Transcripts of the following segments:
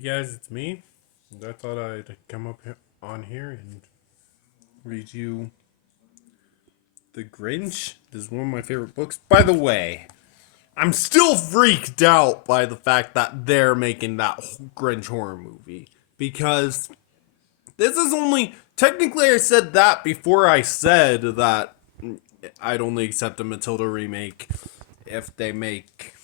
Hey guys, it's me. And I thought I'd come up on here and read you The Grinch. This is one of my favorite books. By the way, I'm still freaked out by the fact that they're making that Grinch horror movie. Because this is only. Technically, I said that before I said that I'd only accept a Matilda remake if they make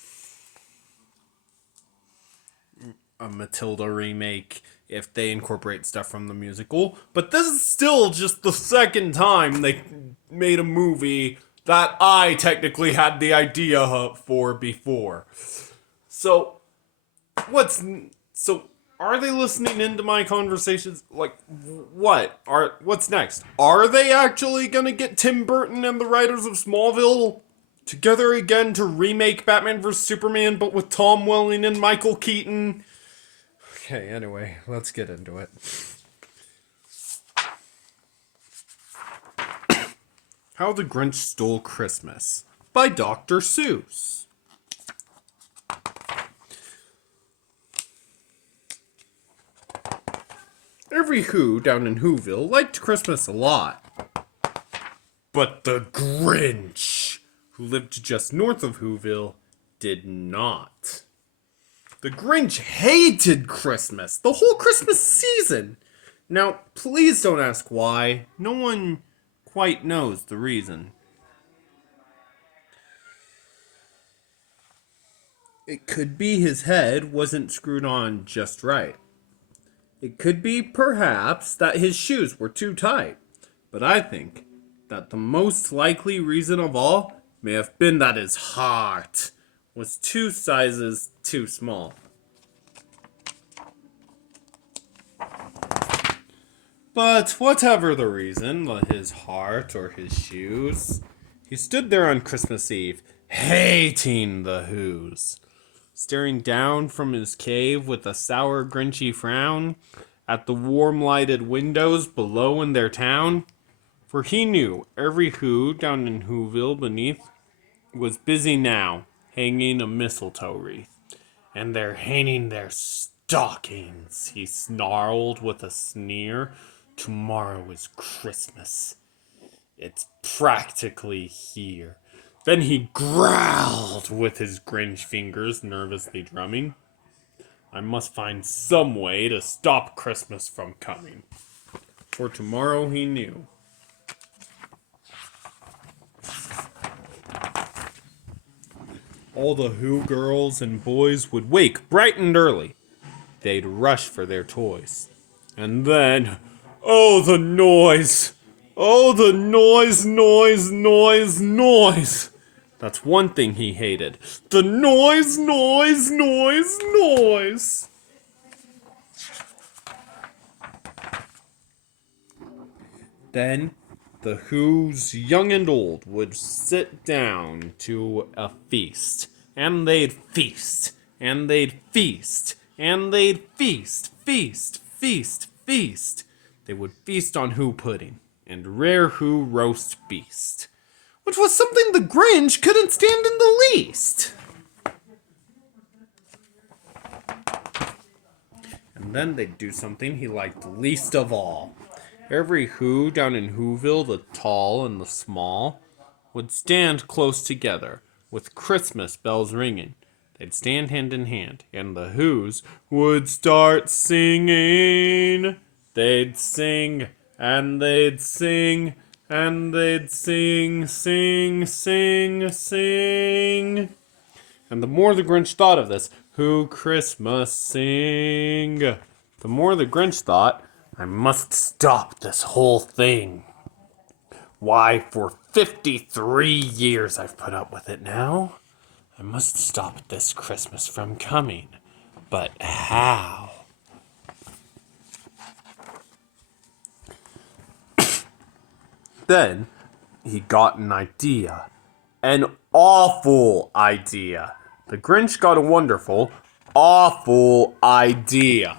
a Matilda remake if they incorporate stuff from the musical. But this is still just the second time they made a movie that I technically had the idea for before. So, so are they listening into my conversations? Like, what's next? Are they actually gonna get Tim Burton and the writers of Smallville together again to remake Batman vs Superman, but with Tom Welling and Michael Keaton? Okay, anyway, let's get into it. How the Grinch Stole Christmas by Dr. Seuss. Every Who down in Whoville liked Christmas a lot. But the Grinch, who lived just north of Whoville, did not. The Grinch hated Christmas, the whole Christmas season. Now, please don't ask why. No one quite knows the reason. It could be his head wasn't screwed on just right. It could be, perhaps, that his shoes were too tight. But I think that the most likely reason of all may have been that his heart was 2 sizes too small. But whatever the reason, his heart or his shoes, he stood there on Christmas Eve, hating the Who's, staring down from his cave with a sour, grinchy frown at the warm-lighted windows below in their town. For he knew every Who down in Whoville beneath was busy now, hanging a mistletoe wreath. And they're hanging their stockings, he snarled with a sneer. Tomorrow is Christmas. It's practically here. Then he growled with his Grinch fingers nervously drumming. I must find some way to stop Christmas from coming. For tomorrow he knew. All the Who girls and boys would wake bright and early. They'd rush for their toys. And then, oh, the noise! Oh, the noise, noise, noise, noise! That's one thing he hated. The noise, noise, noise, noise! Then, the Who's young and old would sit down to a feast. And they'd feast. And they'd feast. And they'd feast. Feast. Feast. Feast. They would feast on Who pudding and rare Who roast beast, which was something the Grinch couldn't stand in the least. And then they'd do something he liked least of all. Every Who down in Whoville, the tall and the small, would stand close together, with Christmas bells ringing. They'd stand hand in hand, and the Who's would start singing. They'd sing, and they'd sing, and they'd sing, sing, sing, sing. And the more the Grinch thought of this, Who Christmas sing, the more the Grinch thought, I must stop this whole thing. Why, for 53 years I've put up with it now. I must stop this Christmas from coming. But how? Then he got an idea. An awful idea. The Grinch got a wonderful, awful idea.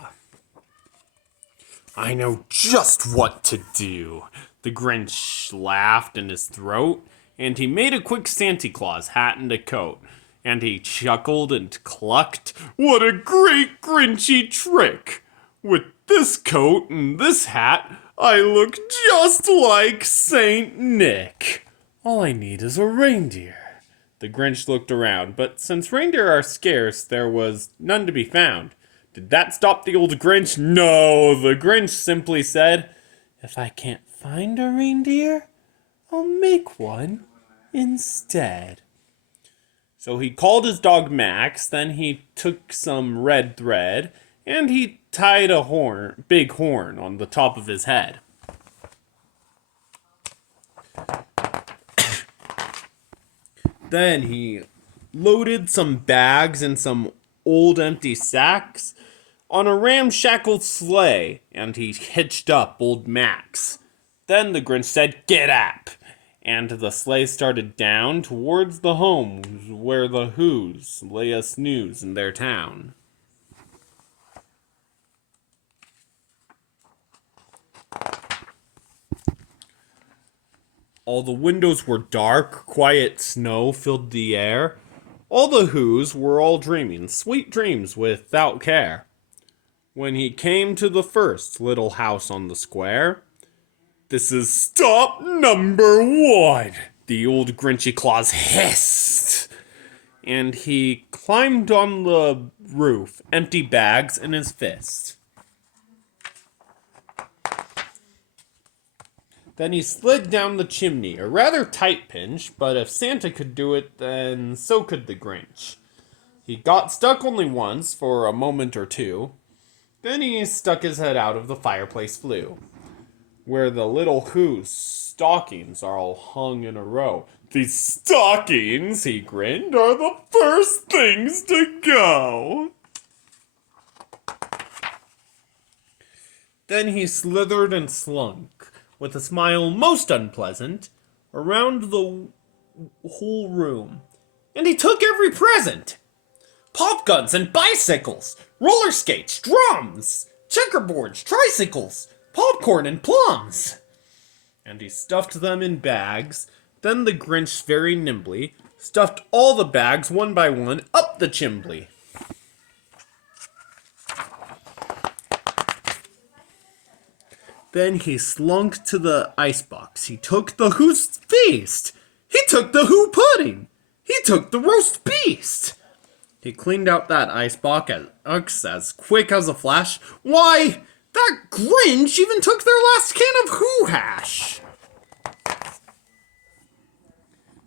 I know just what to do. The Grinch laughed in his throat, and he made a quick Santa Claus hat and a coat, and he chuckled and clucked. "What a great Grinchy trick! With this coat and this hat, I look just like Saint Nick. All I need is a reindeer." The Grinch looked around, but since reindeer are scarce, there was none to be found. Did that stop the old Grinch? No, the Grinch simply said, "If I can't find a reindeer, I'll make one instead." So he called his dog Max, then he took some red thread, and he tied a big horn on the top of his head. Then he loaded some bags and some old empty sacks on a ramshackle sleigh, and he hitched up old Max. Then the Grinch said, "Get up!" And the sleigh started down towards the homes where the Who's lay a snooze in their town. All the windows were dark, quiet snow filled the air. All the Who's were all dreaming sweet dreams without care. When he came to the first little house on the square, "This is stop number 1, the old Grinchy Claus hissed. And he climbed on the roof, empty bags in his fist. Then he slid down the chimney, a rather tight pinch, but if Santa could do it, then so could the Grinch. He got stuck only once, for a moment or two. Then he stuck his head out of the fireplace flue, where the little Who's stockings are all hung in a row. "These stockings," he grinned, "are the first things to go." Then he slithered and slunk, with a smile most unpleasant, around the whole room. And he took every present. Pop guns and bicycles, roller skates, drums, checkerboards, tricycles, popcorn and plums. And he stuffed them in bags. Then the Grinch very nimbly stuffed all the bags one by one up the chimbley. Then he slunk to the icebox. He took the Who's feast. He took the Who pudding. He took the roast beast. He cleaned out that icebox as quick as a flash. Why, that Grinch even took their last can of Who hash.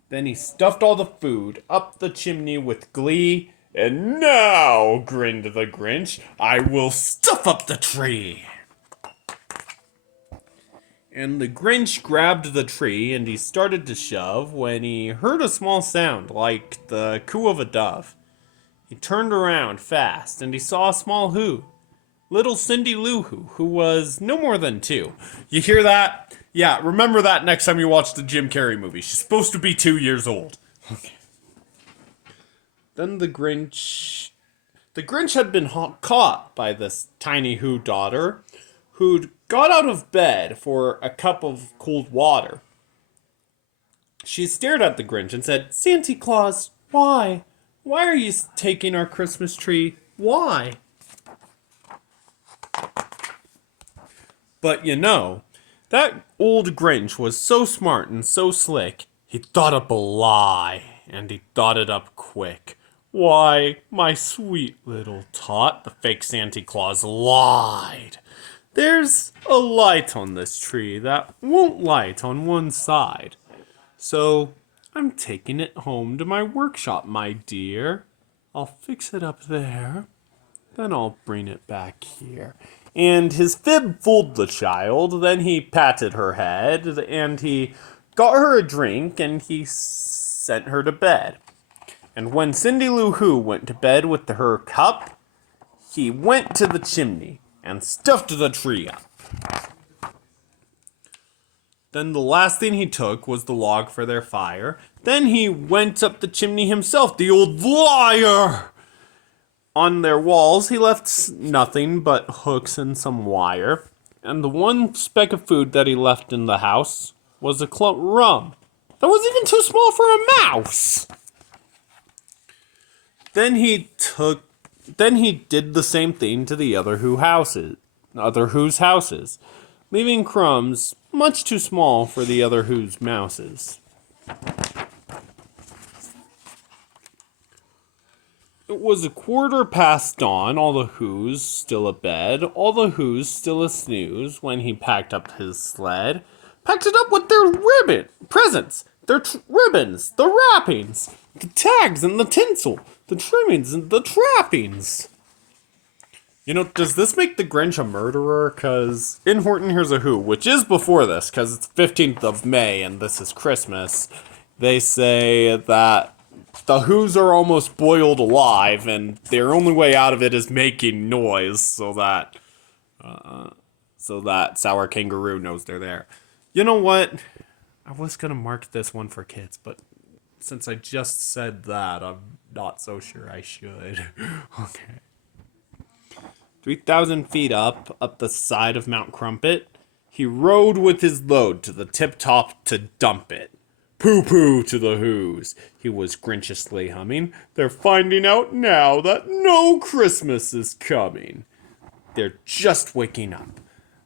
Then he stuffed all the food up the chimney with glee. "And now," grinned the Grinch, "I will stuff up the tree." And the Grinch grabbed the tree and he started to shove when he heard a small sound like the coo of a dove. He turned around fast and he saw a small Who, little Cindy Lou Who was no more than 2. You hear that? Yeah, remember that next time you watch the Jim Carrey movie. She's supposed to be 2 years old. Okay. Then the Grinch had been caught by this tiny Who daughter, who'd got out of bed for a cup of cold water. She stared at the Grinch and said, "Santa Claus, why? Why are you taking our Christmas tree? Why?" But you know, that old Grinch was so smart and so slick, he thought up a lie, and he thought it up quick. "Why, my sweet little tot," the fake Santa Claus lied. "There's a light on this tree that won't light on one side. So I'm taking it home to my workshop, my dear. I'll fix it up there, then I'll bring it back here." And his fib fooled the child. Then he patted her head, and he got her a drink, and he sent her to bed. And when Cindy Lou Who went to bed with her cup, he went to the chimney and stuffed the tree up. Then the last thing he took was the log for their fire. Then he went up the chimney himself, the old liar! On their walls he left nothing but hooks and some wire. And the one speck of food that he left in the house was a clump rum that was even too small for a mouse. Then he took then he did the same thing to the other Who's houses, leaving crumbs much too small for the other Who's mouses. It was a quarter past dawn, all the Who's still abed, all the Who's still a snooze when he packed up his sled. Packed it up with their presents, their ribbons, the wrappings, the tags and the tinsel, the trimmings and the trappings. Does this make the Grinch a murderer? Because in Horton Hears a Who, which is before this, because it's 15th of May and this is Christmas, they say that the Who's are almost boiled alive, and their only way out of it is making noise so that Sour Kangaroo knows they're there. You know what? I was gonna mark this one for kids, but since I just said that, I'm not so sure I should. Okay. 3,000 feet up the side of Mount Crumpet, he rode with his load to the tip-top to dump it. Pooh-pooh to the Who's, he was grinchiously humming. They're finding out now that no Christmas is coming. They're just waking up.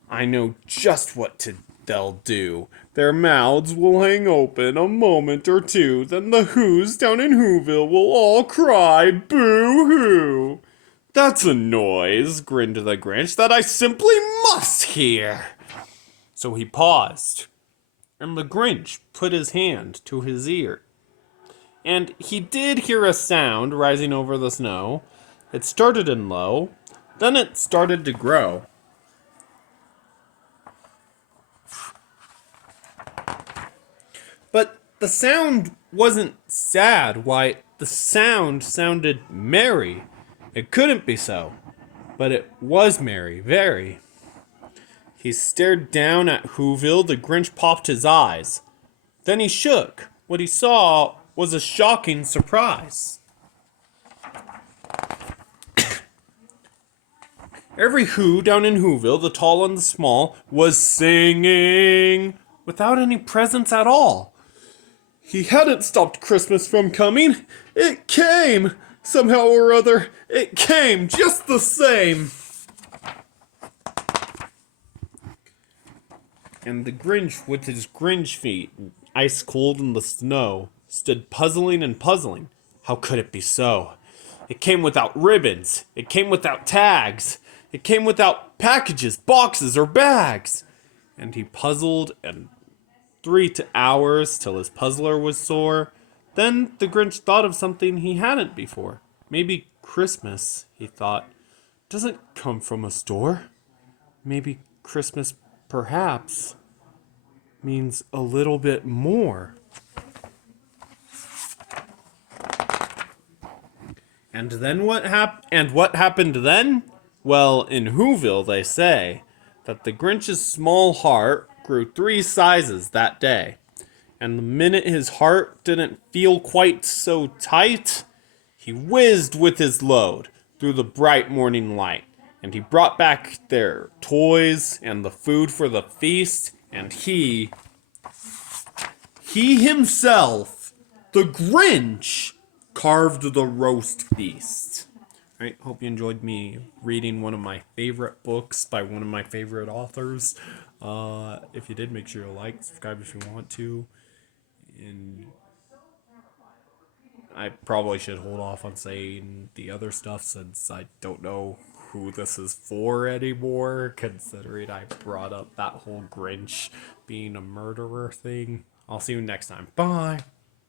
I know just what they'll do. Their mouths will hang open a moment or two, then the Who's down in Whoville will all cry boo-hoo. That's a noise, grinned the Grinch, that I simply must hear. So he paused, and the Grinch put his hand to his ear. And he did hear a sound rising over the snow. It started in low, then it started to grow. But the sound wasn't sad. Why, the sound sounded merry. It couldn't be so, but it was merry, very. He stared down at Whoville. The Grinch popped his eyes. Then he shook. What he saw was a shocking surprise. Every Who down in Whoville, the tall and the small, was singing without any presents at all. He hadn't stopped Christmas from coming. It came! Somehow or other, it came just the same. And the Grinch, with his Grinch feet, ice cold in the snow, stood puzzling and puzzling. How could it be so? It came without ribbons. It came without tags. It came without packages, boxes, or bags. And he puzzled and 3 hours till his puzzler was sore. Then the Grinch thought of something he hadn't before. Maybe Christmas, he thought, doesn't come from a store. Maybe Christmas, perhaps, means a little bit more. And then what happened then? Well, in Whoville they say that the Grinch's small heart grew 3 sizes that day. And the minute his heart didn't feel quite so tight, he whizzed with his load through the bright morning light. And he brought back their toys and the food for the feast. And he himself, the Grinch, carved the roast feast. All right, hope you enjoyed me reading one of my favorite books by one of my favorite authors. If you did, make sure to like, subscribe if you want to. And I probably should hold off on saying the other stuff since I don't know who this is for anymore, considering I brought up that whole Grinch being a murderer thing. I'll see you next time. Bye!